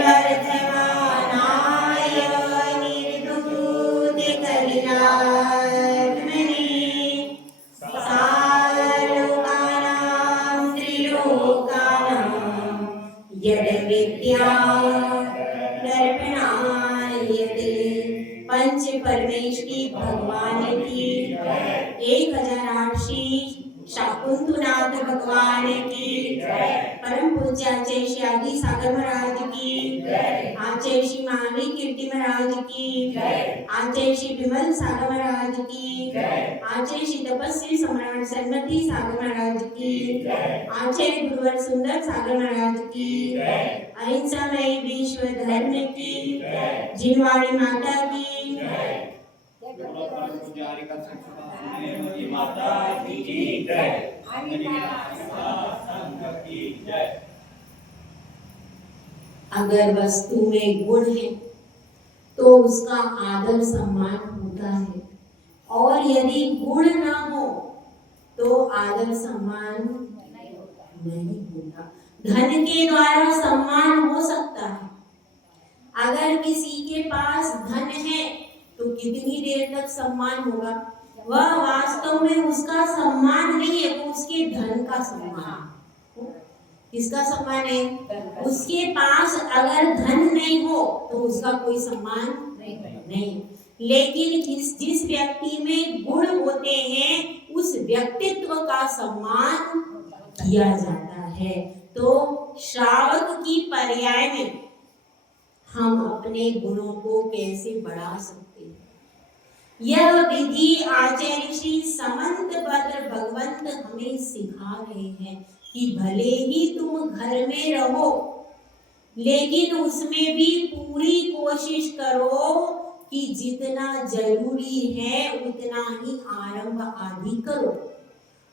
वर्धमानाय निर्धूतकलिलात्मने सालोकानां त्रिलोकानां यद्विद्या दर्पणायते। पंच परमेश्वरी भगवान की 1008 शाकुंतनाथ भगवान की परम पूज्य आचार्य श्री आदि सागर महाराज की आचार्य श्री महावीर कीर्ति महाराज की आचार्य श्री विमल सागर महाराज की आचार्य श्री तपस्वी सम्राट सन्मति सागर महाराज की आचार्य गुरुवर सुंदर सागर महाराज की अहिंसामय विश्व धर्म की जिनवाणी माता की माता की जय। अगर वस्तु में गुण है तो उसका आदर सम्मान होता है, और यदि गुण ना हो तो आदर सम्मान नहीं होता। धन के द्वारा सम्मान हो सकता है। अगर किसी के पास धन है तो कितनी देर तक सम्मान होगा? वह वास्तव में उसका सम्मान नहीं है, वो उसके धन का सम्मान। किसका सम्मान है? उसके पास अगर धन नहीं हो तो उसका कोई सम्मान नहीं। लेकिन जिस व्यक्ति में गुण होते हैं उस व्यक्तित्व का सम्मान किया जाता है। तो श्रावक की पर्याय में हम अपने गुणों को कैसे बढ़ा सकते हैं? यह विधि आचार्य श्री समंतभद्र भगवंत हमें सिखा रहे हैं कि भले ही तुम घर में रहो, लेकिन उसमें भी पूरी कोशिश करो कि जितना जरूरी है उतना ही आरंभ आदि करो।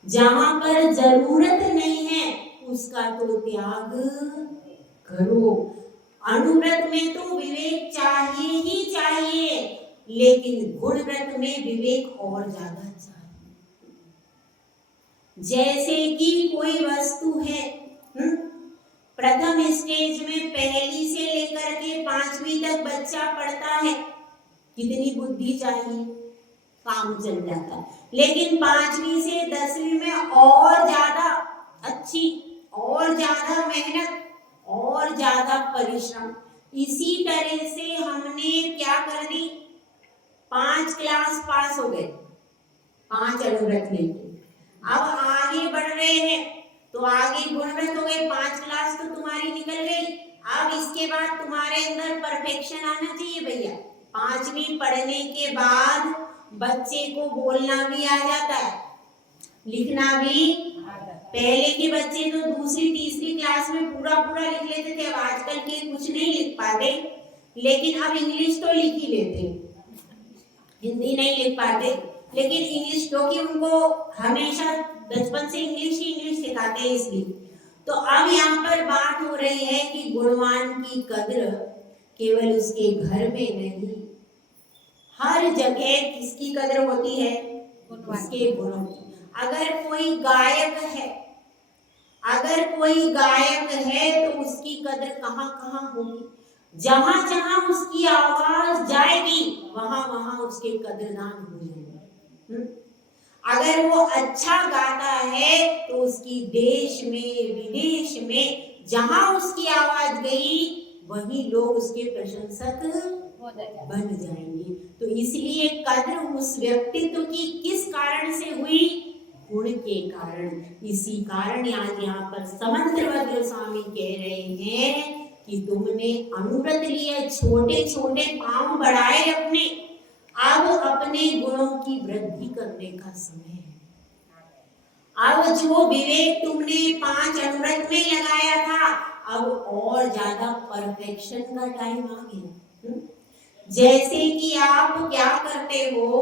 जहां पर जरूरत नहीं है उसका तो त्याग करो। अनुव्रत में तो विवेक चाहिए ही चाहिए, लेकिन गुण व्रत में विवेक और ज्यादा चाहिए। जैसे कि कोई वस्तु है, प्रथम स्टेज में पहली से लेकर के 5वीं तक बच्चा पढ़ता है, कितनी बुद्धि चाहिए, काम चल जाता है। लेकिन 5वीं से 10वीं में और ज्यादा अच्छी, और ज्यादा मेहनत, और ज्यादा परिश्रम। इसी तरह से हमने क्या कर दी, 5 क्लास पास हो गए, 5 अनुव्रत लेके। अब आगे बढ़ रहे हैं तो आगे गुणव्रत हो गए, 5 क्लास तो तुम्हारी निकल गई। अब इसके बाद तुम्हारे अंदर परफेक्शन आना चाहिए भैया। 5वीं पढ़ने के बाद बच्चे को बोलना भी आ जाता है, लिखना भी। पहले के बच्चे तो दूसरी तीसरी क्लास में पूरा पूरा लिख लेते थे, अब आजकल के कुछ नहीं लिख पाते। लेकिन अब इंग्लिश तो लिख ही लेते, हिंदी नहीं लिख पाते, लेकिन इंग्लिश, क्योंकि उनको हमेशा बचपन से इंग्लिश सिखाते हैं इसलिए। तो अब यहाँ पर बात हो रही है कि गुणवान की कद्र केवल उसके घर में नहीं, हर जगह किसकी कद्र होती है? उसके गुणों की। अगर कोई गायक है तो उसकी कद्र कहाँ कहाँ होगी? जहां जहां उसकी आवाज जाएगी वहां वहां उसके कद्रदान हो जाएंगे। अगर वो अच्छा गाता है तो उसकी देश में विदेश में जहां उसकी आवाज गई वहीं लोग उसके प्रशंसक बन जाएंगे। तो इसलिए कद्र उस व्यक्तित्व की किस कारण से हुई? गुण के कारण। इसी कारण आज यहाँ पर समंतभद्र स्वामी कह रहे हैं कि तुमने अनुव्रत लिए, छोटे छोटे पांव बढ़ाए अपने, अब अपने गुणों की वृद्धि करने का समय है। अब जो विवेक तुमने 5 अनुव्रत में लगाया था, अब और ज्यादा परफेक्शन का टाइम आ गया। जैसे कि आप क्या करते हो,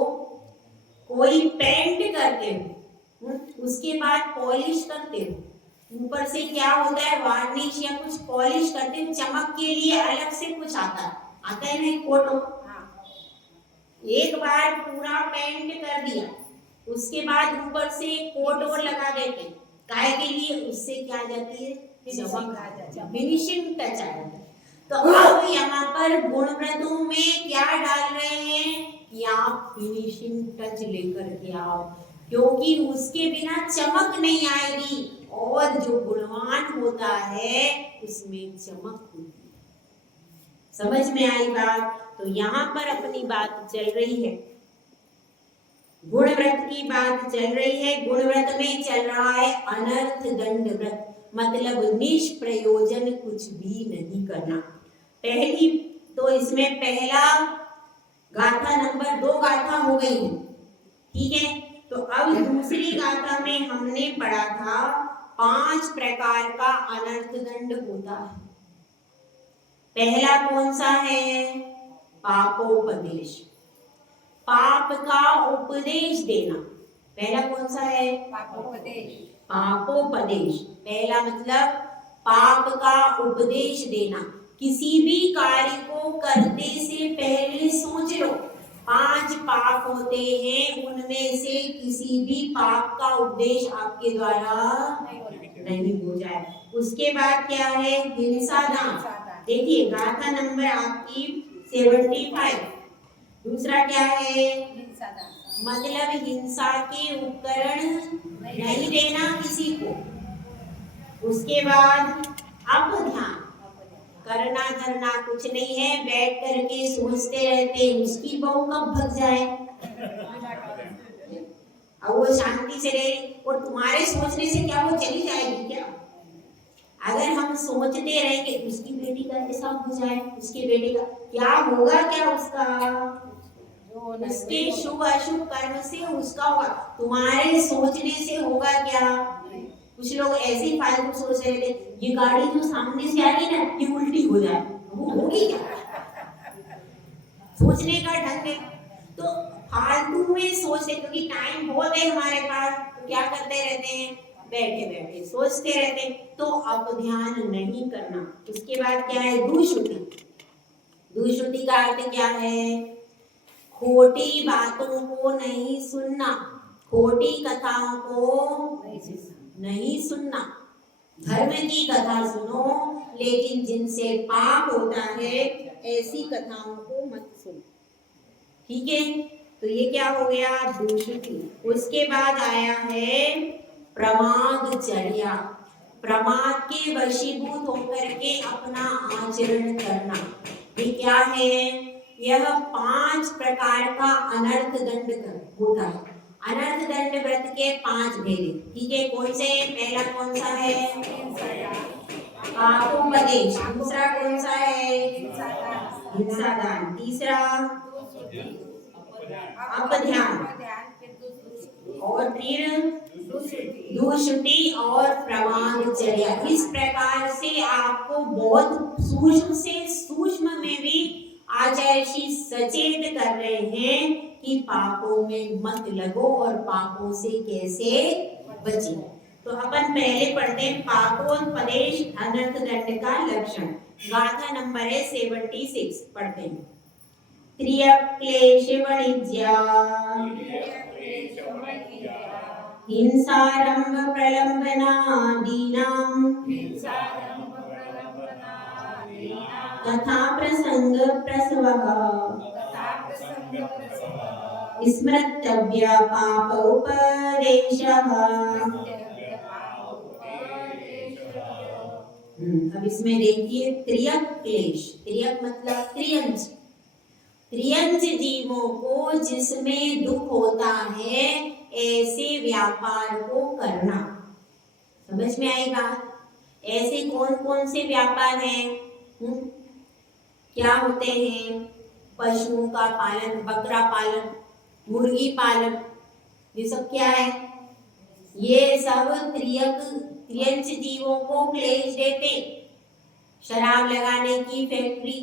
कोई पेंट करते हो, उसके बाद पॉलिश करते हो, ऊपर से क्या होता है, वार्निश या कुछ पॉलिश करते हो, चमक के लिए अलग से कुछ आता है ना, कोट। एक बार पूरा पेंट कर दिया, उसके बाद ऊपर से कोट और लगा देते हैं, काहे के लिए? उससे क्या आ जाती है, चमक आ जाती है, फिनिशिंग टच आ जाती है। तो अब यहाँ पर गुणव्रतों में क्या डाल रहे हैं कि आप फिनिशिंग टच लेकर के आओ, क्योंकि उसके बिना चमक नहीं आएगी और जो गुणवान होता है उसमें चमक होती है। समझ में आई बात? तो यहाँ पर अपनी बात चल रही है, गुणव्रत की बात चल रही है। गुणव्रत में चल रहा है अनर्थ दंड व्रत, मतलब निष्प्रयोजन कुछ भी नहीं करना। पहली तो इसमें पहला गाथा नंबर 2 गाथा हो गई है, ठीक है। तो अब दूसरी गाथा में हमने पढ़ा था 5 प्रकार का अनर्थ दंड होता है। पहला कौन सा है? पापोपदेश, पाप का उपदेश देना। पहला कौन सा है? पापोपदेश। पापोपदेश पहला मतलब पाप का उपदेश देना। किसी भी कार्य को करने से पहले सोच लो, 5 पाप होते हैं, उनमें से किसी भी पाप का उपदेश आपके द्वारा नहीं हो जाए। उसके बाद क्या है? हिंसा दान। देखिए गाथा नंबर आपकी 75। दूसरा क्या है? मतलब हिंसा के उपकरण नहीं देना किसी को। उसके बाद अपध्यान, करना धरना कुछ नहीं है, बैठ करके सोचते रहते उसकी बहू कब भग जाए, और वो शांति से रहे, और तुम्हारे सोचने से क्या वो चली जाएगी क्या? अगर हम सोचते रहेंगे उसकी बेटी का ऐसा हो जाए, उसके बेटे का क्या होगा, क्या उसका, उसके शुभ अशुभ कर्म से उसका होगा, तुम्हारे सोचने से होगा क्या? कुछ लोग ऐसे ही फालतू सोच रहे थे, ये गाड़ी जो सामने से आ रही है ना ये उल्टी हो जाए, वो होगी क्या? सोचने का ढंग है। तो फालतू में सोचते, क्योंकि टाइम बहुत है हमारे पास, तो क्या करते रहते हैं, बैठे बैठे सोचते रहते हैं, तो अब ध्यान नहीं करना। उसके बाद क्या है? दुश्रुति। दुश्रुति का अर्थ क्या है? खोटी बातों को नहीं सुनना, खोटी कथाओं को नहीं सुनना। धर्म की कथा सुनो, लेकिन जिनसे पाप होता है ऐसी कथाओं को मत सुनो, ठीक है। तो ये क्या हो गया? दुष्कृति। उसके बाद आया है प्रमादचर्या, प्रमाद के वशीभूत होकर के अपना आचरण करना। ये क्या है? यह 5 प्रकार का अनर्थ दंड होता है। अनर्थ दंड व्रत के 5 भेद, ठीक है। कौन से? पहला कौन सा है? पापोपदेश। दूसरा कौन सा है? हिंसा दान। तीसरा अपध्यान, और फिर दुष्टि और प्रमादचर्या। इस प्रकार से आपको बहुत सूक्ष्म से सूक्ष्म में भी आचार्य श्री सचेत कर रहे हैं कि पापों में मत लगो और पापों से कैसे बचे। तो अपन पहले पढ़ते हैं पापोपदेश अनर्थ दंड का लक्षण। गाथा नंबर है 76, पढ़ते हैं। त्रियक्लेश वाणिज्या, हिंसारंभ प्रलंबनादीनां, तथा प्रसंग प्रसवः, स्मृतव्य पाप उपदेशः। अब इसमें देखिए त्रियक क्लेश, त्रियक मतलब त्रियंच, त्रियंच जीवों को जिसमें दुख होता है ऐसे व्यापार को करना। समझ में आई बात? ऐसे कौन कौन से व्यापार हैं? क्या होते हैं? पशुओं का पालन, बकरा पालन, मुर्गी पालन, ये सब क्या है? ये सब त्रियंच जीवों को क्लेश देते। शराब लगाने की फैक्ट्री,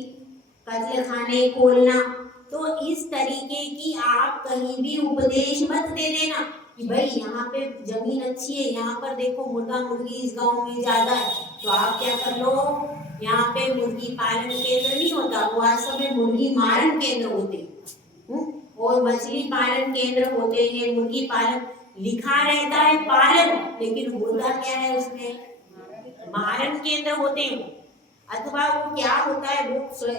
कत्ल खाने खोलना। तो इस तरीके की आप कहीं भी उपदेश मत दे देना कि भाई यहाँ पे जमीन अच्छी है, यहाँ पर देखो मुर्गा मुर्गी इस गांव में ज्यादा है, तो आप क्या कर लो, यहाँ पे मुर्गी पालन केंद्र नहीं होता, वो वास्तव में मुर्गी मारण केंद्र होते हैं, और मछली पालन केंद्र होते हैं। मुर्गी पालन लिखा रहता है पालन, लेकिन होता क्या है उसमें? मारण केंद्र होते हैं। अथवा वो क्या होता है,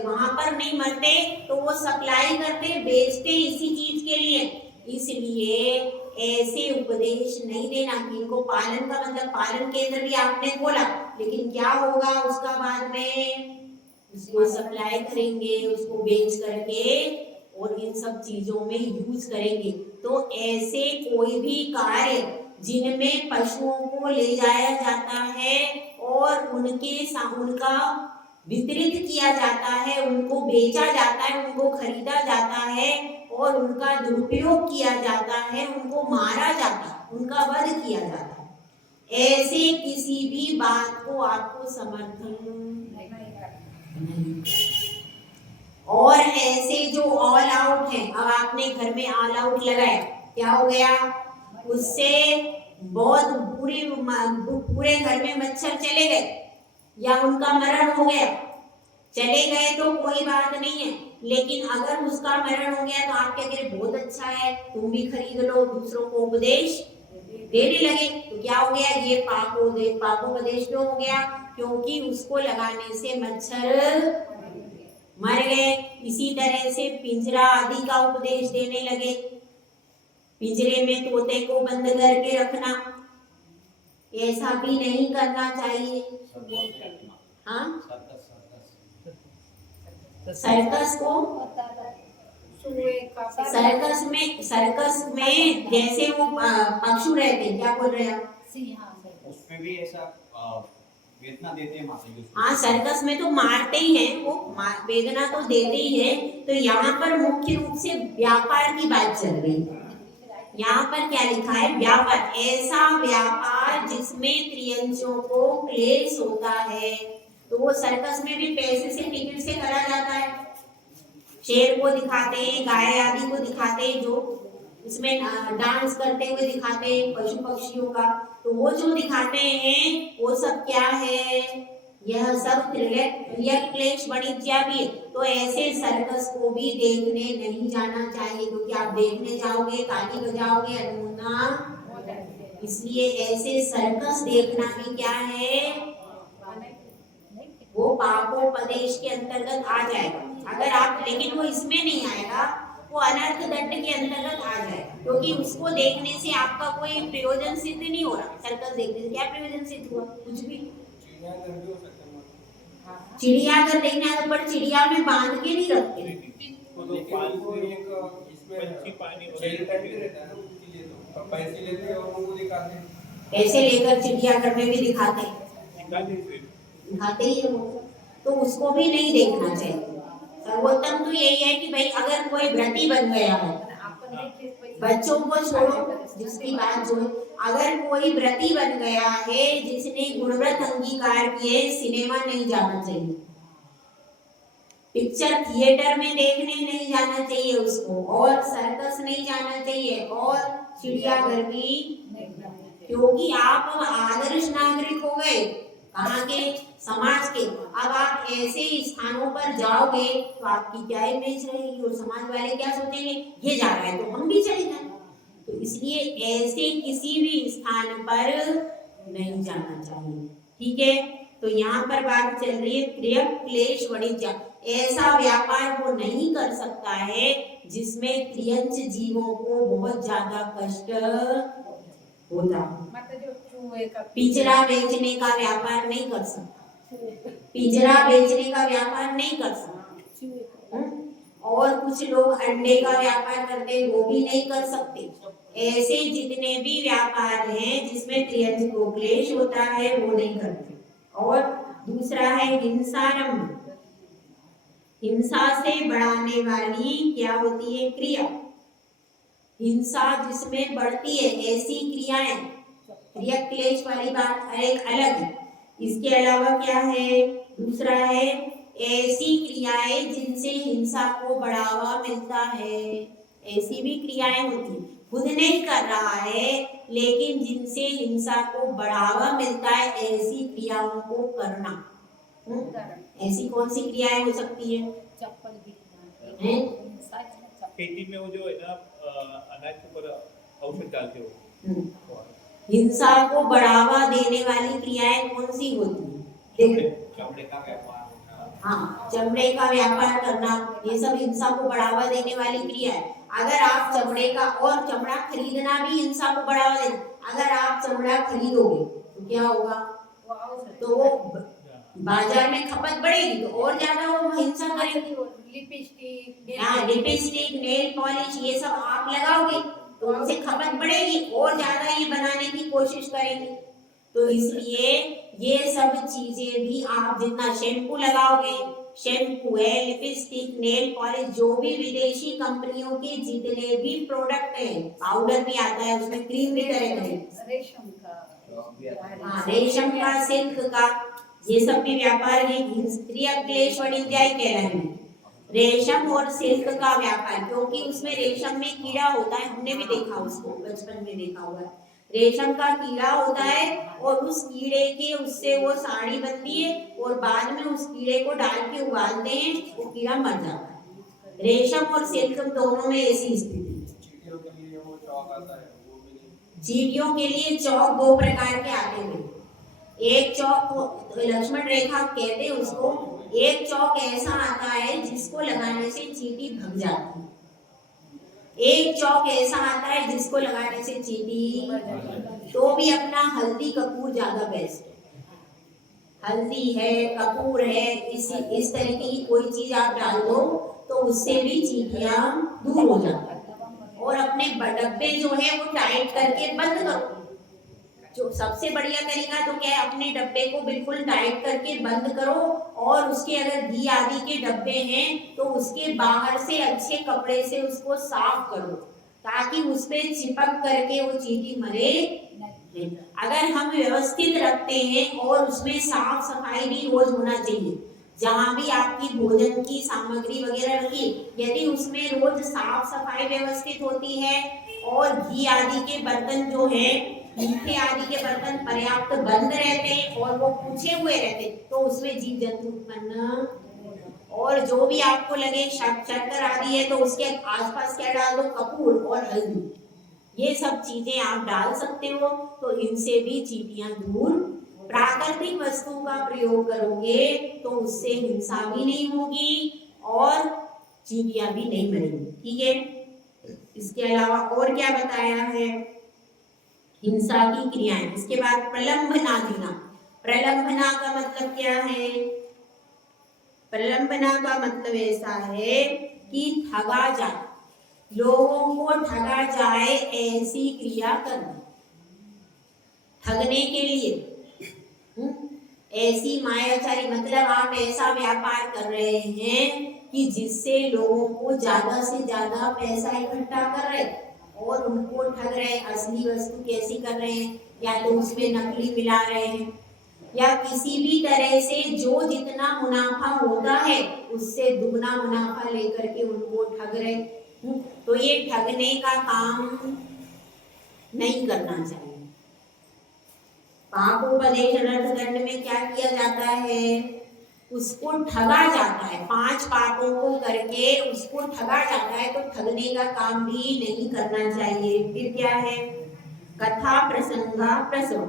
वहां पर नहीं मरते तो वो सप्लाई करते, बेचते इसी चीज के लिए। इसलिए ऐसे उपदेश नहीं देना कि इनको पालन का मतलब पालन केंद्र भी आपने बोला, लेकिन क्या होगा उसका बाद में, उसको सप्लाई करेंगे, उसको बेच करके और इन सब चीजों में यूज करेंगे। तो ऐसे कोई भी कार्य जिनमें पशुओं को ले जाया जाता है और उनका वितरित किया जाता है, उनको बेचा जाता है, उनको खरीदा जाता है और उनका दुरुपयोग किया जाता है, उनको मारा जाता है, उनका वध किया जाता है, ऐसे किसी भी बात को आपको समर्थन नहीं। और ऐसे जो ऑल आउट है, अब आपने घर में ऑल आउट लगाया, क्या हो गया, उससे बहुत पूरे घर में मच्छर चले गए या उनका मरण हो गया, चले गए तो कोई बात नहीं है, लेकिन अगर उसका मरण हो गया तो आप क्या करें, बहुत अच्छा है, तुम भी खरीद लो, दूसरों को उपदेश देने लगे, तो क्या हो गया, ये पापोपदेश क्यों हो गया, क्योंकि उसको लगाने से मच्छर मर गए। इसी तरह से पिंजरा आदि का उपदेश देने लगे, पिंजरे में तोते को बंद करके रखना, ऐसा भी नहीं करना चाहिए। हाँ, सर्कस में जैसे वो पशु रहते, क्या बोल रहे हैं, उसमें भी ऐसा वेदना देते हैं माता जी। हाँ, सर्कस में तो मारते ही हैं, वो वेदना तो देते ही है। तो यहाँ पर मुख्य रूप से व्यापार की बात चल रही है। यहाँ पर क्या लिखा है, व्यापार, ऐसा व्यापार जिसमें त्रियंजों को क्लेश होता है। तो वो सर्कस में भी पैसे से, टिकट से करा जाता है, शेर को दिखाते हैं, गाय आदि को दिखाते हैं, जो उसमें डांस करते हुए दिखाते हैं पशु पक्षियों का, तो वो जो दिखाते हैं वो सब क्या है, यह सब क्लेश वाणिज्य भी है। तो ऐसे सर्कस को भी देखने नहीं जाना चाहिए, क्योंकि आप देखने जाओगे, ताली बजाओगे, अनमुना, इसलिए ऐसे सर्कस देखना भी क्या है, वो पापोपदेश के अंतर्गत आ जाएगा। अगर आप, लेकिन वो इसमें नहीं आएगा, वो अनर्थ दंड के अंतर्गत आ जाएगा, क्योंकि उसको देखने से आपका कोई प्रयोजन सिद्ध नहीं हो रहा। सर्कस देखने से क्या प्रयोजन सिद्ध हुआ, कुछ भी। चिड़ियाघर देखने आए पर चिड़िया में बांध के नहीं रखते, पैसे लेकर चिड़ियाघर में भी दिखाते ही है वो, तो उसको भी नहीं देखना चाहिए। सर्वोत्तम तो यही है कि भाई अगर कोई व्रती बन गया है, बच्चों को छोड़ो, जिसकी बात जो है, अगर कोई व्रती बन गया है जिसने गुणव्रत अंगीकार किए, सिनेमा नहीं जाना चाहिए, पिक्चर थिएटर में देखने नहीं जाना चाहिए उसको, और सर्कस नहीं जाना चाहिए, और चिड़ियाघर भी, क्योंकि आप अब आदर्श नागरिक हो गए, कहाँ के, समाज के। अब आप ऐसे स्थानों पर जाओगे तो आपकी क्या इमेज रहेगी, और समाज वाले क्या सोचेंगे, ये जा रहा है तो हम भी चले जाएं। तो इसलिए ऐसे किसी भी स्थान पर नहीं जाना चाहिए, ठीक है। तो यहाँ पर बात चल रही है त्रियक क्लेश वाणिज्य, ऐसा व्यापार वो नहीं कर सकता है जिसमें त्रियंच जीवों को बहुत ज्यादा कष्ट होता। पिंजरा बेचने का व्यापार नहीं कर सकता, पिंजरा बेचने का व्यापार नहीं कर सकता, और कुछ लोग अंडे का व्यापार करते, वो भी नहीं कर सकते। ऐसे जितने भी व्यापार हैं जिसमें त्रियंच को क्लेश होता है वो नहीं करते। और दूसरा है हिंसारंभ, हिंसा से बढ़ाने वाली क्या होती है, क्रिया, हिंसा जिसमें बढ़ती है ऐसी क्रियाएं, क्रिया क्लेश वाली बात एक अलग है। इसके अलावा क्या है, दूसरा है ऐसी क्रियाएं जिनसे हिंसा को बढ़ावा मिलता है, ऐसी भी क्रियाएं होती है, खुद नहीं कर रहा है लेकिन जिनसे हिंसा को बढ़ावा मिलता है, ऐसी क्रियाओं को करना। ऐसी कौन सी क्रियाएं हो सकती है, खेती में वो जो है ना अनाज के ऊपर औषध डालते हो, हिंसा को बढ़ावा देने वाली क्रियाएं कौन सी होती है, चमड़े का व्यापार, हाँ, चमड़े का व्यापार करना, ये सब हिंसा को बढ़ावा देने वाली क्रिया है। अगर आप चमड़े का, और चमड़ा खरीदना भी हिंसा को बढ़ावा देना। अगर आप चमड़ा खरीदोगे तो क्या होगा, तो वो बाजार में खपत बढ़ेगी तो और ज्यादा वो हिंसा करेंगे। हाँ, लिपस्टिक, नेल पॉलिश ये सब आप लगाओगे तो उनसे खपत बढ़ेगी और ज्यादा ये बनाने की कोशिश करेंगे। तो इसलिए ये सब चीजें भी आप जितना शैम्पू लगाओगे, शैम्पू है, लिपस्टिक, नेल पॉलिश, जो भी विदेशी कंपनियों के जितने भी प्रोडक्ट हैं, पाउडर भी आता है उसमें, क्रीम भी तरह रेशम का, हाँ, रेशम का, सिल्क का, ये सब भी व्यापार है स्त्रिया क्लेश वाणिज्य कहलाएंगे। रेशम और सिल्क का व्यापार, क्योंकि उसमें रेशम में कीड़ा होता है, हमने भी देखा उसको, बचपन में देखा हुआ है। रेशम का कीड़ा होता है और उस कीड़े के उससे वो साड़ी बनती है और बाद में उस कीड़े को डाल के उबालते हैं, वो कीड़ा मर जाता है। रेशम और सिल्क दोनों में ऐसी स्थिति है। चींटियों के लिए चौक दो प्रकार के आते हैं। एक चौक लक्ष्मण रेखा कहते हैं उसको। एक चौक ऐसा आता है जिसको लगाने से चींटी भग जाती है। एक चौक ऐसा आता है जिसको लगाने से चींटी, तो भी अपना हल्दी कपूर ज्यादा बेस्ट है। हल्दी है, कपूर है, इस तरीके की कोई चीज आप डाल दो तो उससे भी चींटियां दूर हो जाती है। और अपने डब्बे जो है वो टाइट करके बंद करो। जो सबसे बढ़िया तरीका तो क्या है, अपने डब्बे को बिल्कुल टाइट करके बंद करो और उसके अगर घी आदि के डब्बे हैं तो उसके बाहर से अच्छे कपड़े से उसको साफ करो ताकि उसपे चिपक करके वो चींटी मरे नहीं। अगर हम व्यवस्थित रखते हैं और उसमें साफ सफाई भी रोज होना चाहिए, जहाँ भी आपकी भोजन की सामग्री वगैरह रखी, यदि उसमें रोज साफ सफाई व्यवस्थित होती है और घी आदि के बर्तन जो है, मीठे आदि के बर्तन पर्याप्त बंद रहते हैं और वो पूछे हुए रहते, तो उसमें जीव जंतु उत्पन्न, और जो भी आपको लगे शक्कर आदि है तो उसके आसपास क्या डाल दो, कपूर और हल्दी, ये सब चीजें आप डाल सकते हो, तो इनसे भी चींटियां दूर। प्राकृतिक वस्तु का प्रयोग करोगे तो उससे हिंसा भी नहीं होगी और चींटियां भी नहीं मरेंगी। ठीक है, इसके अलावा और क्या बताया है हिंसा की क्रियाएं। इसके बाद प्रलंबना देना। प्रलंबना का मतलब क्या है, प्रलंबना का मतलब ऐसा है कि ठगा जाए, लोगों को ठगा जाए ऐसी क्रिया करना, ठगने के लिए ऐसी मायाचारी, मतलब आप ऐसा व्यापार कर रहे हैं कि जिससे लोगों को ज्यादा से ज्यादा पैसा इकट्ठा कर रहे और उनको ठग रहे, असली वस्तु कैसी कर रहे हैं, या तो उसमें नकली मिला रहे हैं, या किसी भी तरह से जो जितना मुनाफा होता है उससे दुगना मुनाफा लेकर के उनको ठग रहे। तो ये ठगने का काम नहीं करना चाहिए। पापोपदेश अनर्थदंड में क्या किया जाता है, उसको ठगा जाता है, 5 पापों को करके उसको ठगा जाता है, तो ठगने का काम भी नहीं करना चाहिए। फिर क्या है, कथा प्रसंगा प्रसव,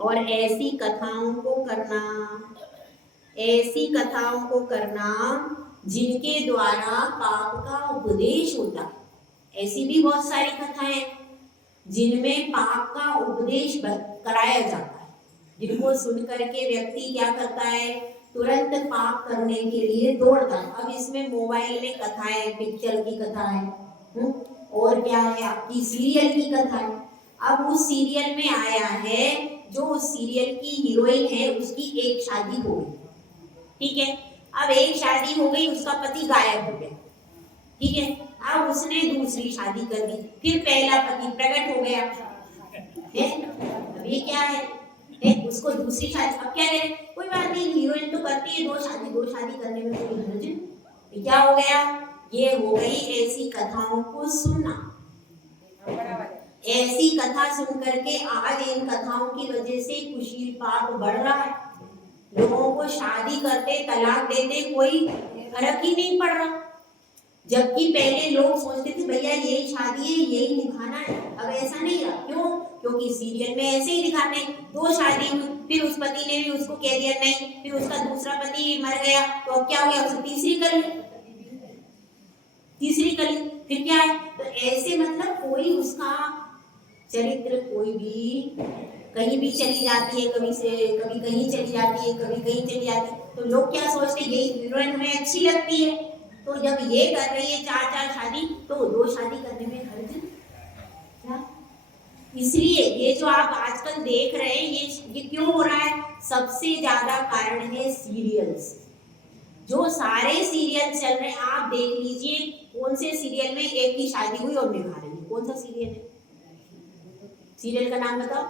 और ऐसी कथाओं को करना, ऐसी कथाओं को करना जिनके द्वारा पाप का उपदेश होता है। ऐसी भी बहुत सारी कथाएं जिनमें पाप का उपदेश कराया जाता है, जिनको सुन करके व्यक्ति क्या करता है, तुरंत पाप करने के लिए दौड़ता है। अब इसमें मोबाइल में कथाएं, पिक्चर की कथा है, और क्या है आपकी सीरियल की कथा है। अब उस सीरियल में आया है, जो उस सीरियल की हीरोइन है उसकी एक शादी हो गई, ठीक है, अब एक शादी हो गई, उसका पति गायब हो गया, ठीक है, अब उसने दूसरी शादी कर दी, फिर पहला पति प्रकट हो गया है। अब ये क्या है, उसको दूसरी शादी, अब क्या करें, कोई बात नहीं, हीरोइन तो करती है दो शादी करने में कोई हर्ज नहीं। क्या हो गया, ये हो गई ऐसी कथाओं को सुनना। ऐसी कथा सुन करके आज इन कथाओं की वजह से कुशील पाप बढ़ रहा है, लोगों को शादी करते तलाक देते कोई फर्क ही नहीं पड़ रहा। जबकि पहले लोग सोचते थे भैया यही शादी है, यही दिखाना है। अब ऐसा नहीं रहा। क्यों? क्योंकि सीरियल में ऐसे ही दिखाते हैं, 2 शादी हुई, फिर उस पति ने भी उसको कह दिया नहीं, फिर उसका दूसरा पति मर गया, तो अब क्या हो गया, उसने तीसरी कर ली, फिर क्या है, तो ऐसे मतलब कोई उसका चरित्र कोई भी कहीं भी चली जाती है, कभी कहीं चली जाती है, कभी कहीं चली जाती है, तो लोग क्या सोचते हैं, यही हीरोइन हमें अच्छी लगती है, तो जब ये कर रही है 4 शादी, तो 2 शादी करने में हर्ज क्या? इसलिए ये जो आप आजकल देख रहे हैं, ये क्यों हो रहा है? सबसे ज्यादा कारण है सीरियल्स। जो सारे सीरियल चल रहे हैं, आप देख लीजिए कौन से सीरियल में एक की शादी हुई और निभा रही है, कौन सा सीरियल है? सीरियल का नाम बताओ।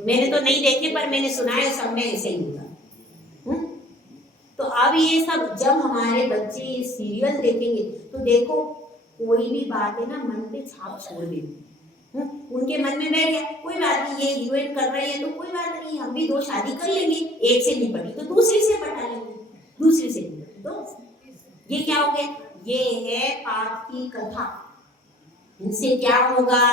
मैंने तो नहीं देखे, पर मैंने सुना है सब में ऐसे ही होता। तो अब ये सब जब हमारे बच्चे ये सीरियल देखेंगे, तो देखो कोई भी बात है ना, मन पे छाप छोड़ देती। उनके मन में बैठ गया, कोई बात नहीं, ये हीरोइन कर रही है तो कोई बात नहीं, हम भी 2 शादी कर लेंगे, एक से नहीं पटी तो दूसरी से पटा लेंगे, दूसरी से नहीं पटी तो ये क्या हो गया? ये है पाप की कथा। इनसे क्या होगा?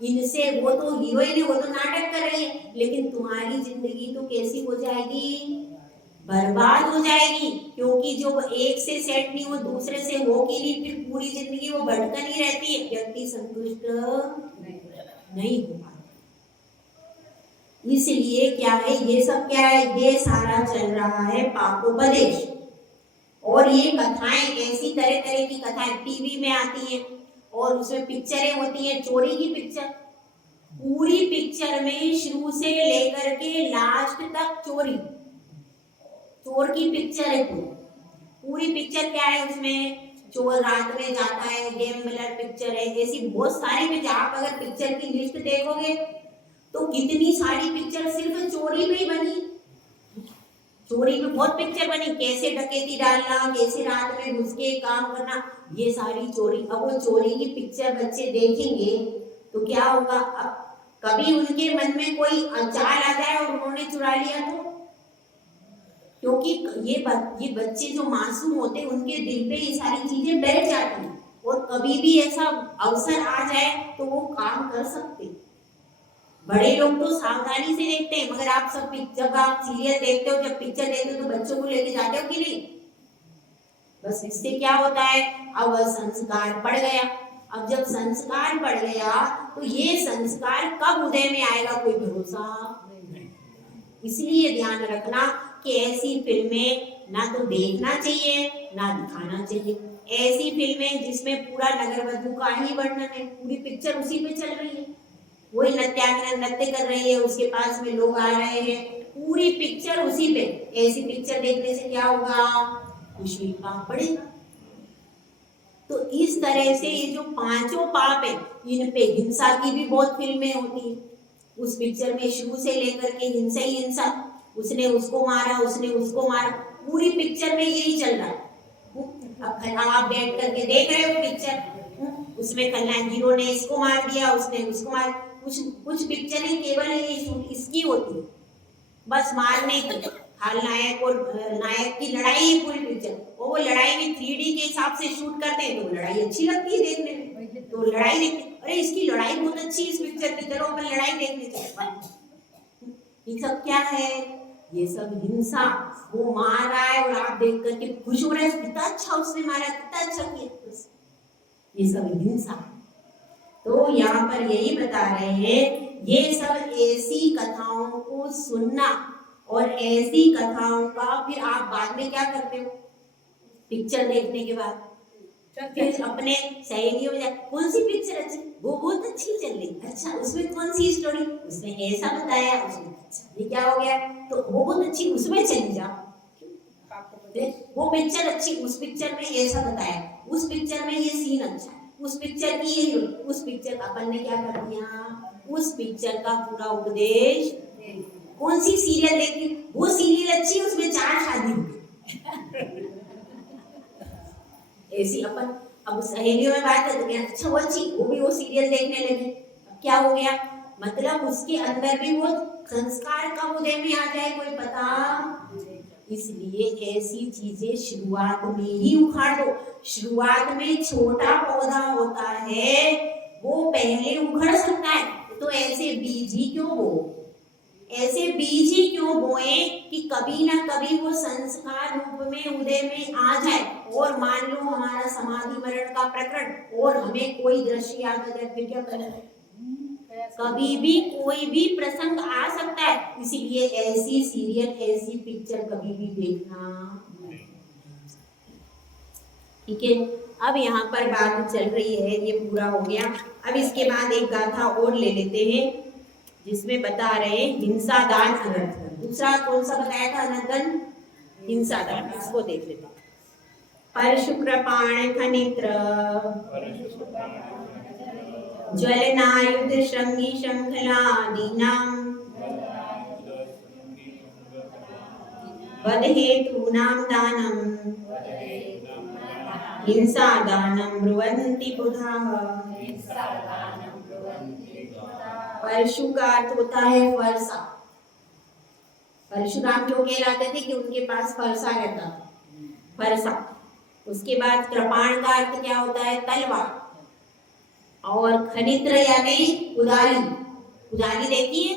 इनसे, वो तो हीरोइन है, वो तो नाटक कर रही है, लेकिन तुम्हारी जिंदगी तो कैसी हो जाएगी? बर्बाद हो जाएगी। क्योंकि जो एक से सेट नहीं, वो दूसरे से होगी नहीं, फिर पूरी जिंदगी वो भटकन ही रहती है, व्यक्ति संतुष्ट नहीं हो पाता। इसलिए क्या है, ये सब क्या है, ये सारा चल रहा है पापोपदेश। और ये कथाएं ऐसी तरह तरह की कथाएं टीवी में आती हैं, और उसमें पिक्चरें होती हैं, चोरी की पिक्चर, पूरी पिक्चर में शुरू से लेकर के लास्ट तक चोरी, चोर की पिक्चर है पूरी पिक्चर क्या है, उसमें चोर रात में जाता है, गैम्बलर पिक्चर है, ऐसी बहुत सारी पिक्चर। आप अगर पिक्चर की लिस्ट देखोगे तो कितनी सारी पिक्चर सिर्फ चोरी में ही बनी, चोरी में बहुत पिक्चर बनी, कैसे डकैती डालना, कैसे रात में घुस के काम करना, ये सारी चोरी। अब वो चोरी की पिक्चर बच्चे देखेंगे तो क्या होगा? अब कभी उनके मन में कोई चाल आ जाए और उन्होंने चुरा लिया तो, क्योंकि ये बच्चे जो मासूम होते हैं, उनके दिल पे ये सारी चीजें बैठ जाती हैं, और कभी भी ऐसा अवसर आ जाए तो वो काम कर सकते। बड़े लोग तो सावधानी से देखते हैं, मगर आप सब जब आप सीरियल देखते हो, जब पिक्चर देखते हो, तो बच्चों को लेके जाते हो कि नहीं? बस इससे क्या होता है, अब संस्कार पड़ गया। अब जब संस्कार पड़ गया तो ये संस्कार कब उदय में आएगा, कोई भरोसा नहीं। इसलिए ध्यान रखना कि ऐसी फिल्में ना तो देखना चाहिए ना दिखाना चाहिए। ऐसी फिल्में जिसमें पूरा नगर वधू का ही वर्णन है, पूरी पिक्चर उसी पे चल रही है, वही नृत्यांगना नृत्य कर रही है, उसके पास में लोग आ रहे हैं, पूरी पिक्चर उसी पे। ऐसी पिक्चर देखने से क्या होगा? कुछ भी पाप पड़ेगा। तो इस तरह से ये जो 5 पाप है, इन पे हिंसा की भी बहुत फिल्में होती है। उस पिक्चर में शुरू से लेकर के हिंसा ही हिंसा, उसने उसको मारा, उसने उसको मारा, पूरी पिक्चर में यही चल रहा है। अब आप बैठ करके देख रहे हो पिक्चर, उसमें खलनायक हीरो ने इसको मार दिया, उसने उसको मार, कुछ पिक्चरें केवल ये शूट इसकी होती है, बस मारने की, खलनायक और नायक की लड़ाई है पूरी पिक्चर, और वो लड़ाई भी 3D के हिसाब से शूट करते हैं, तो लड़ाई अच्छी लगती है देखने में, तो लड़ाई देखते, अरे इसकी लड़ाई बहुत अच्छी इस पिक्चर की, चलो अपन लड़ाई देखने चलते। ये सब क्या है? ये सब हिंसा। वो मार रहा है और आप देख करके खुश हो रहे हैं, कितना अच्छा उसने मारा, कितना अच्छा किया, ये सब हिंसा। तो यहाँ पर यही बता रहे हैं, ये सब ऐसी कथाओं को सुनना, और ऐसी कथाओं का फिर आप बाद में क्या करते हो? पिक्चर देखने के बाद फिर अपने सहेलियों में, कौन सी पिक्चर अच्छी, वो बहुत अच्छी चल रही, अच्छा उसमें कौन सी स्टोरी, उसने ऐसा बताया, उसमें अच्छा ये क्या हो गया, तो वो बहुत अच्छी, उसमें चली जाओ, वो पिक्चर अच्छी, उस पिक्चर में ऐसा बताया, उस पिक्चर में ये सीन अच्छा, उस पिक्चर की ये, उस पिक्चर अपन ने क्या कर दिया, उस पिक्चर का पूरा उपदेश। कौन सी सीरियल देखी, वो सीरियल अच्छी, उसमें 4 शादी हुई, ऐसी अपन अब सहेलियों में बात करते हैं, अच्छा वो अच्छी, वो भी वो सीरियल देखने लगी, क्या हो गया, मतलब उसके अंदर भी वो संस्कार कब उदय में आ जाए कोई पता। इसलिए ऐसी चीजें शुरुआत में ही उखाड़ दो। शुरुआत में छोटा पौधा होता है, वो पहले उखड़ सकता है, तो ऐसे बीज ही क्यों बो, ऐसे बीज ही क्यों बोए कि कभी ना कभी वो संस्कार रूप में उदय में आ जाए। और मान लो हमारा समाधि मरण का प्रकरण और हमें कोई दृश्य याद आ जाए, फिर क्या करना है? कभी भी कोई भी प्रसंग आ सकता है, इसीलिए ऐसी सीरियल, ऐसी पिक्चर कभी भी देखना। ठीक है, अब यहाँ पर बात चल रही है, ये पूरा हो गया। अब इसके बाद एक गाथा और ले लेते हैं जिसमें बता रहे हैं हिंसा दान अनर्थ। दूसरा कौन सा बताया था अनर्थ? हिंसा दान, इसको देख लेते हैं। परशुक्रपाण खनित्र ज्वलनायुध श्रृंगी शंखलादीनां वधहेतूनां दानं हिंसा दानं ब्रुवन्ति बुधाः। परशु का अर्थ होता है फरसा। परशुराम जो कहलाते थे कि उनके पास फरसा रहता था, फरसा। उसके बाद कृपाण का अर्थ क्या होता है? तलवार। और खनित्र यानी कुदाली, कुदाली देखी है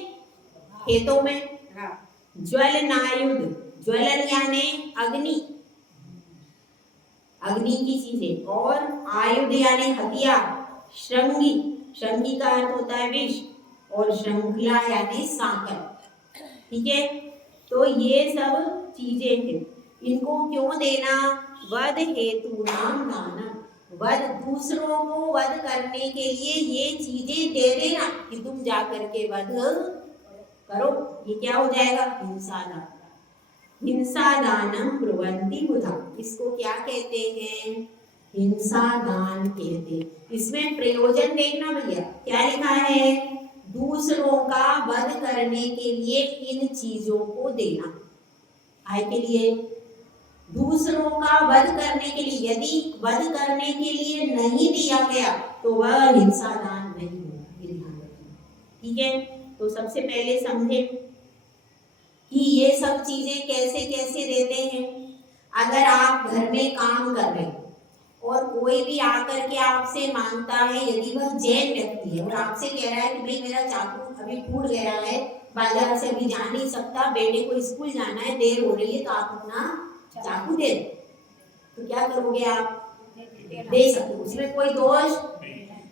खेतों में। ज्वलनायुध, ज्वलन यानी अग्नि, अग्नि की चीजें। और आयुध यानी हथियार। श्रृंगी, श्रृंगी का अर्थ होता है विष। और श्रृंखला यानी सांकर। ठीक है, तो ये सब चीजें हैं, इनको क्यों देना? वध हेतु नाम दानम, वध, दूसरों को वध करने के लिए ये चीजें दे देना कि तुम जा करके वध करो। ये क्या हो जाएगा? हिंसा दान। हिंसा दानम ब्रुवन्ति बुधा, इसको क्या कहते हैं? हिंसा दान कहते हैं। इसमें प्रयोजन देखना भैया, क्या लिखा है? दूसरों का वध करने के लिए इन चीजों को देना। आय के लिए, दूसरों का वध करने के लिए। यदि वध करने के लिए नहीं दिया गया तो वह हिंसा दान नहीं होगा, ये ध्यान रखना। ठीक है, तो सबसे पहले समझे कि ये सब चीजें कैसे कैसे देते हैं। अगर आप घर में काम कर रहे हो और कोई भी आकर के आपसे मांगता है, यदि वह जैन व्यक्ति है और आपसे कह रहा है कि भाई मेरा चाकू अभी टूट गया है, बाजार से अभी जा नहीं सकता, बेटे को स्कूल जाना है, देर हो रही है, तो आप अपना चाकू दे, तो क्या करोगे आप? दे सकते हो, उसमें कोई दोष।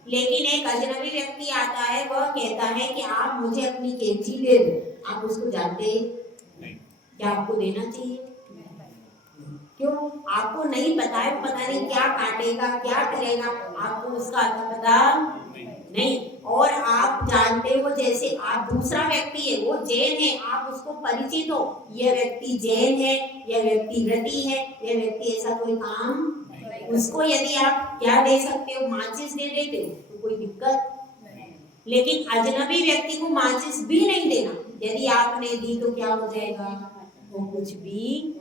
लेकिन एक अजनबी व्यक्ति आता है, वह कहता है कि आप मुझे अपनी कैंची दे दो, आप उसको जानते हैं, क्या आपको देना चाहिए? क्यों? आपको नहीं पता है, पता नहीं क्या काटेगा क्या करेगा, आपको उसका पता नहीं। और आप जानते हो, जैसे आप दूसरा व्यक्ति है, वो जैन है, आप उसको परिचित हो, यह व्यक्ति जैन है, यह व्यक्ति व्रती है, यह व्यक्ति ऐसा कोई काम, उसको यदि आप क्या दे सकते हो? माचिस दे देते हो तो कोई दिक्कत। लेकिन अजनबी व्यक्ति को माचिस भी नहीं देना, यदि आपने दी तो क्या हो जाएगा? वो कुछ भी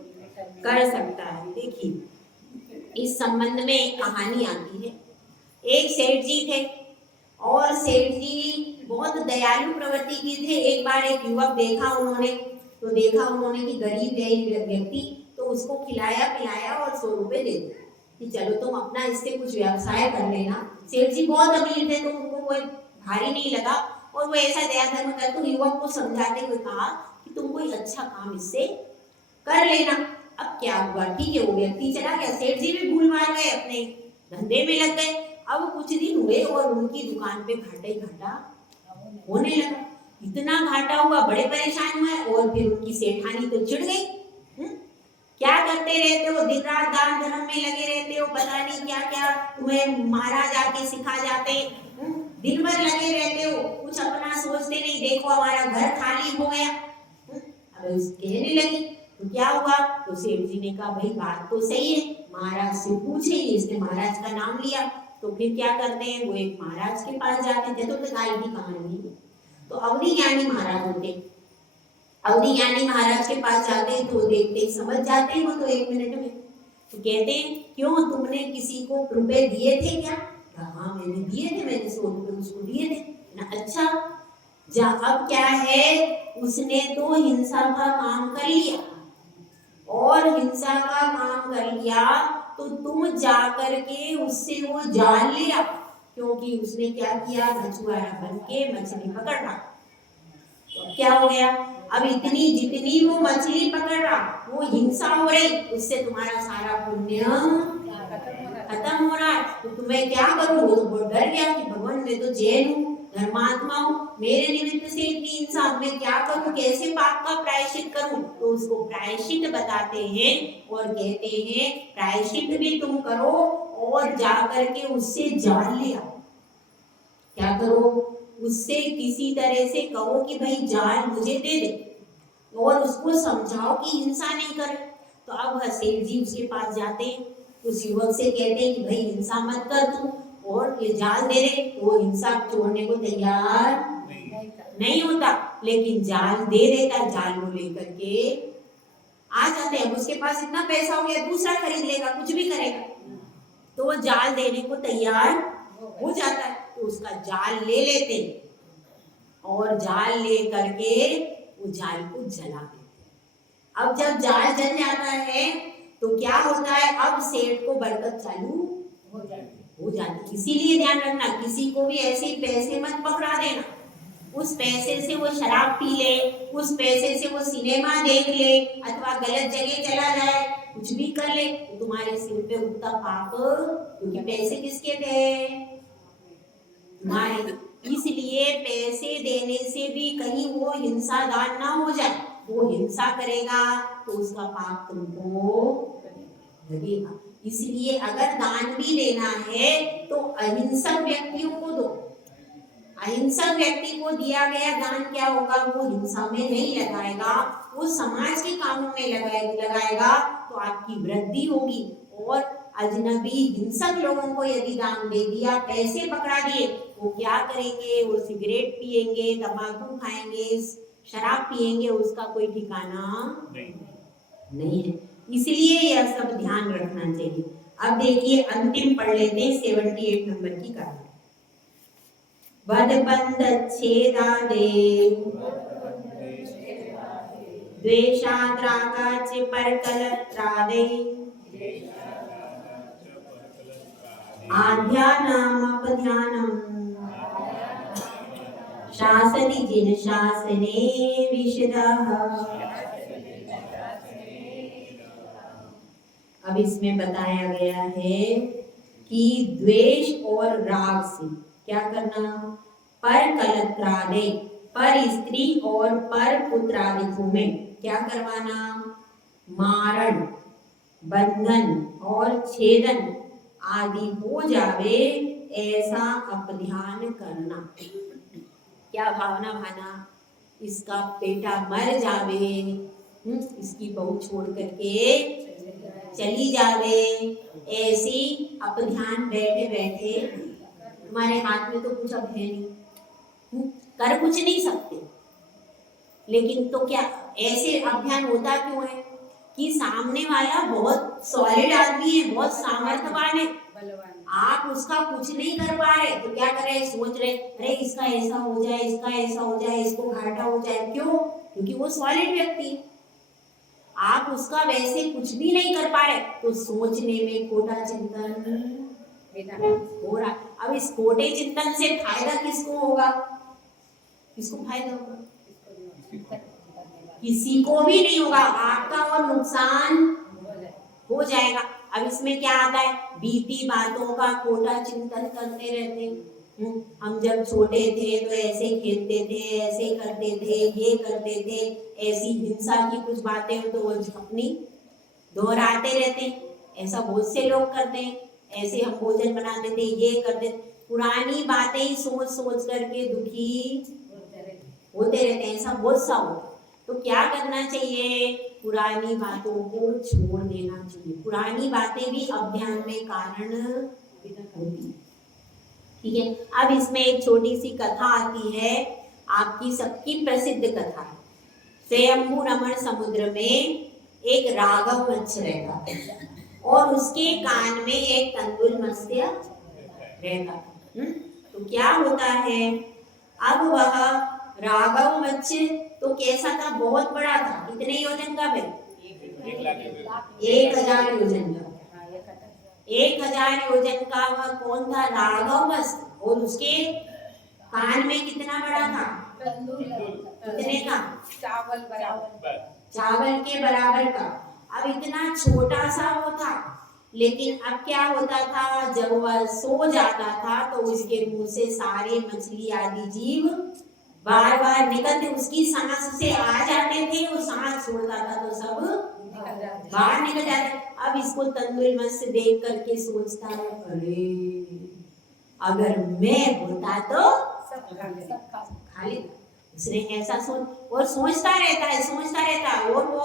कर सकता है। देखिए, इस संबंध में एक कहानी आती है। एक सेठ जी थे और सेठ जी बहुत दयालु प्रवृत्ति की थे। एक बार एक युवक देखा उन्होंने, तो देखा उन्होंने कि गरीब है व्यक्ति, तो उसको खिलाया पिलाया और 100 रुपए दे दिए कि चलो तुम अपना इससे कुछ व्यवसाय कर लेना। सेठ जी बहुत अमीर थे, तो उनको कोई भारी नहीं लगा और वो ऐसा दया धर्म कर, तो युवक को समझाते हुए कहा कि तुम कोई अच्छा काम इससे कर लेना। अब क्या हुआ? ठीक है, वो व्यक्ति चला गया, सेठ जी भी भूल मार गए, अपने धंधे में लग गए। अब कुछ दिन हुए और उनकी दुकान पे घाटा ही घाटा होने लगा। इतना घाटा हुआ, बड़े परेशान हुए और फिर उनकी सेठानी तो चिढ़ गई। क्या करते रहते हो, दिन रात दान धर्म में लगे रहते हो, पता नहीं क्या क्या तुम्हें महाराज आके सिखा जाते, दिन भर लगे रहते हो, कुछ अपना सोचते नहीं, देखो हमारा घर खाली हो गया। अब कहने लगी तो क्या हुआ? तो सेठ जी ने कहा भाई बात तो सही है, महाराज से पूछे, इसने महाराज का नाम लिया। तो फिर क्या करते हैं, वो एक महाराज के पास जाते थे, तो गाय की कहानी। तो अवधि ज्ञानी महाराज होते, अवधि ज्ञानी महाराज के पास जाते हैं, तो देखते ही समझ जाते हैं वो तो 1 मिनट में। तो कहते हैं क्यों, तुमने किसी को रुपए दिए थे क्या? हाँ मैंने दिए थे, मैंने 100 रुपए उसको दिए थे ना। अच्छा, अब क्या है, उसने तो हिंसा का काम कर लिया, और हिंसा का काम कर लिया तो तुम जाकर के उससे वो जाल लिया, क्योंकि उसने क्या किया, मछुआरा बन के मछली पकड़ रहा। तो क्या हो गया, अब इतनी जितनी वो मछली पकड़ रहा वो हिंसा हो रही, उससे तुम्हारा सारा पुण्य खत्म हो रहा है। तो तुम्हें क्या करूं, वो तो डर गया कि भगवान मैं तो जैन हूँ, धर्मात्मा हूँ, मेरे निमित्त से इतनी हिंसा, मैं क्या करूं, कैसे पाप का प्रायश्चित करूं। तो उसको प्रायश्चित बताते हैं और कहते हैं प्रायश्चित भी तुम करो और जाकर के उससे जान लिया। क्या करो, उससे किसी तरह से कहो कि भाई जान मुझे दे दे और उसको समझाओ कि हिंसा नहीं करे। तो अब सेठ जी उसके पास जाते हैं, उस युवक से कहते हैं कि भाई हिंसा मत कर तू और ये जाल दे दे। तो वो हिंसा छोड़ने को तैयार नहीं होता, लेकिन जाल दे देता, जाल को लेकर के आ जाते हैं। उसके पास इतना पैसा हो गया, दूसरा खरीद लेगा, कुछ भी करेगा, तो वो जाल देने को तैयार हो जाता है। तो उसका जाल ले लेते और जाल ले करके वो जाल को जला देते। अब जब जाल जल जाता है तो क्या होता है, अब सेठ को बरकत चालू हो जाती। इसीलिए ध्यान रखना, किसी को भी ऐसे पैसे मत पकड़ा देना, उस पैसे से वो शराब पी ले, उस पैसे से वो सिनेमा देख ले अथवा गलत जगह चला जाए, कुछ भी कर ले, तो तुम्हारे सिर पे उठता पाप, क्योंकि पैसे किसके थे, तुम्हारे। इसलिए पैसे देने से भी कहीं वो हिंसा दान ना हो जाए, वो हिंसा करेगा तो उसका पाप तुमको लगेगा। इसलिए अगर दान भी लेना है तो अहिंसक व्यक्तियों को दो। अहिंसक व्यक्ति को दिया गया दान क्या होगा, वो हिंसा में नहीं लगाएगा, वो समाज के कामों में लगाएगा, तो आपकी वृद्धि होगी। और अजनबी हिंसक लोगों को यदि दान दे दिया, पैसे पकड़ा दिए, वो क्या करेंगे, वो सिगरेट पिएंगे, तंबाकू खाएंगे, शराब पिएंगे, उसका कोई ठिकाना नहीं है। इसलिए यह सब ध्यान रखना चाहिए। अब देखिए अंतिम पढ़ लेते हैं 78 नंबर की कहानी। वदबन्धच्छेदादे द्वेषाद्रागाच्च परकलत्रादे आध्यानामपध्यानम् शासति जिन शासने विशदः। अब इसमें बताया गया है कि द्वेष और राग से क्या करना, पर कलत्रादे, पर स्त्री और पर पुत्रादिकों में क्या करवाना, मारण, बंधन और छेदन आदि हो जावे, ऐसा अपध्यान करना। क्या भावना भाना, इसका बेटा मर जावे, इसकी बहू छोड़ करके चली जावे, ऐसी अपध्यान बैठे बैठे, तुम्हारे हाथ में तो कुछ अब है नहीं, कर कुछ नहीं सकते, लेकिन तो क्या ऐसे अभियान होता क्यों है कि सामने वाला बहुत सॉलिड आदमी है, बहुत सामर्थ्यवान है, आप उसका कुछ नहीं कर पा रहे, तो क्या कर रहे, सोच रहे अरे इसका ऐसा हो जाए, इसका ऐसा हो जाए, इसको घाटा हो जाए। क्यों, क्योंकि वो सॉलिड व्यक्ति है, आप उसका वैसे कुछ भी नहीं कर पा रहे, तो सोचने में खोटा चिंतन हो रहा। अब इस खोटे चिंतन से फायदा किसको होगा, किसको फायदा होगा, किसी को भी नहीं होगा, आपका और नुकसान हो जाएगा। अब इसमें क्या आता है, बीती बातों का खोटा चिंतन करते रहते हैं। हम जब छोटे थे तो ऐसे खेलते थे, ऐसे करते थे, ये करते थे, ऐसी हिंसा की कुछ बातें हो तो वो अपनी दोहराते रहते हैं। ऐसा बहुत से लोग करते हैं, ऐसे हम भोजन बनाते थे, ये करते, पुरानी बातें ही सोच सोच करके दुखी होते रहते हैं, ऐसा बहुत सा होता है। तो क्या करना चाहिए, पुरानी बातों को छोड़ देना चाहिए। पुरानी बातें भी अभियान में कारण होती, ठीक है। अब इसमें एक छोटी सी कथा आती है, आपकी सबकी प्रसिद्ध कथा है। स्वयंभू रमण समुद्र में एक राघव मत्स्य रहता था और उसके कान में एक तंदुल मत्स्य रहता था। तो क्या होता है, अब वह राघव मत्स्य तो कैसा था, बहुत बड़ा था, कितने योजन का भाई, 1 लाख 1000 योजन का। 1000 योजन का वह कौन था? राघव वस्त। और उसके कान में कितना बड़ा था? कितने का? चावल के बराबर का। अब इतना छोटा सा वो था, लेकिन अब क्या होता था, जब वह सो जाता था तो उसके मुंह से सारे मछली आदि जीव बार बार निकलते, उसकी सांस से आ जाते थे, वो सांस छोड़ता था तो सब बाहर निकल जाते। अब इसको तंदुल मत्स्य देख करके सोचता है, अरे अगर मैं होता तो खा लेता। उसने ऐसा सोच और सोचता रहता है और वो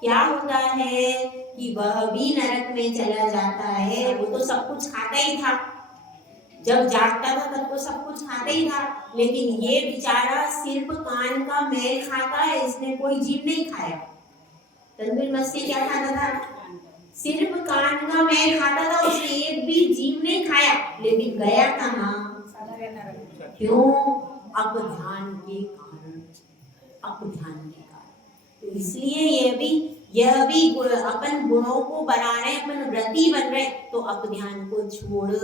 क्या होता है कि वह भी नरक में चला जाता है। वो तो सब कुछ खाता ही था, जब जागता था तब तो सब कुछ खाता ही था, लेकिन ये बेचारा सिर्फ कान का मैल खाता है, इसने कोई जीव नहीं खाया। तंदुल मत्स्य क्या खाता था? सिर्फ कान का मैल खाता था, उसने एक भी जीव नहीं खाया, लेकिन गया कहाँ? क्यों? अपध्यान के कारण, अपध्यान के कारण। तो इसलिए यह भी अपन गुणों को बना रहे, अपन व्रती बन रहे, तो अपध्यान को छोड़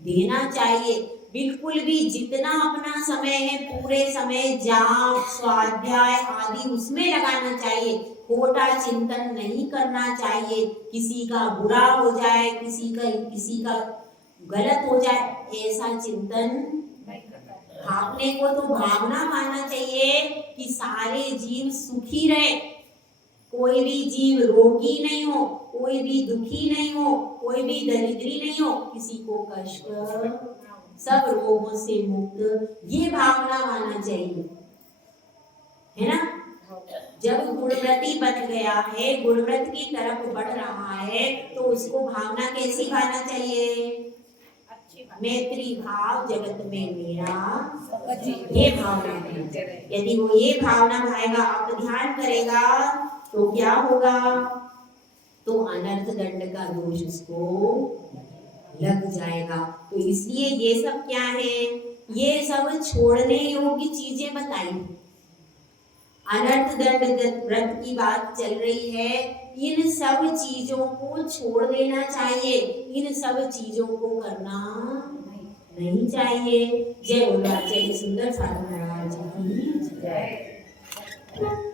देना चाहिए। बिल्कुल भी जितना अपना समय है पूरे समय जाप स्वाध्याय आदि उसमें लगाना चाहिए। खोटा चिंतन नहीं करना चाहिए, किसी का बुरा हो जाए, किसी का गलत हो जाए, ऐसा चिंतन भागने को तो भावना मानना चाहिए कि सारे जीव सुखी रहे, कोई भी जीव रोगी नहीं हो, कोई भी दुखी नहीं हो, कोई भी दरिद्री नहीं हो, किसी को कष्ट, सब रोगों से मुक्त, ये भावना मानना चाहिए, है ना। जब गुणव्रती बन गया है, गुणव्रत की तरफ बढ़ रहा है, तो उसको भावना कैसी भावना चाहिए? मैत्री भाव जगत में मेरा, ये भावना है। यदि वो ये भावना भाएगा, आप ध्यान करेगा, तो क्या होगा? तो अनर्थ दंड का दोष उसको लग जाएगा। तो इसलिए ये सब क्या है? ये सब छोड़ने योग्य चीजें बताई। अनर्थ दंड व्रत की बात चल रही है, इन सब चीजों को छोड़ देना चाहिए, इन सब चीजों को करना नहीं चाहिए। जय बोलो आचार्य सुंदर साधु महाराज की जय।